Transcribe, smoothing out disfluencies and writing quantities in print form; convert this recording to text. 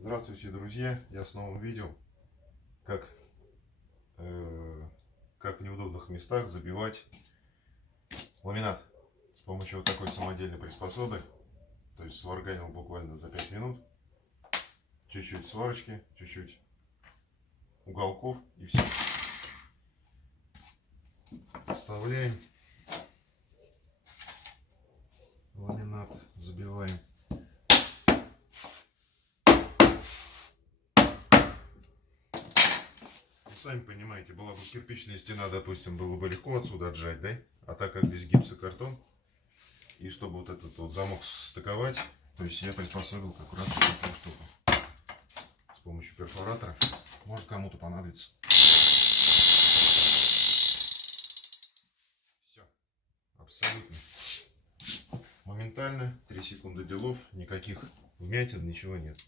Здравствуйте, друзья! Я снова увидел, как, как в неудобных местах забивать ламинат с помощью вот такой самодельной приспособы. То есть сварганил буквально за 5 минут. Чуть-чуть сварочки, чуть-чуть уголков и все. Вставляем ламинат, забиваем. Сами понимаете, была бы кирпичная стена, допустим, было бы легко отсюда отжать, да? А так как здесь гипсокартон, и чтобы вот этот вот замок стыковать, то есть я приспособил как раз вот такую штуку с помощью перфоратора. Может кому-то понадобится. Все, абсолютно моментально, 3 секунды делов, никаких вмятин, ничего нет.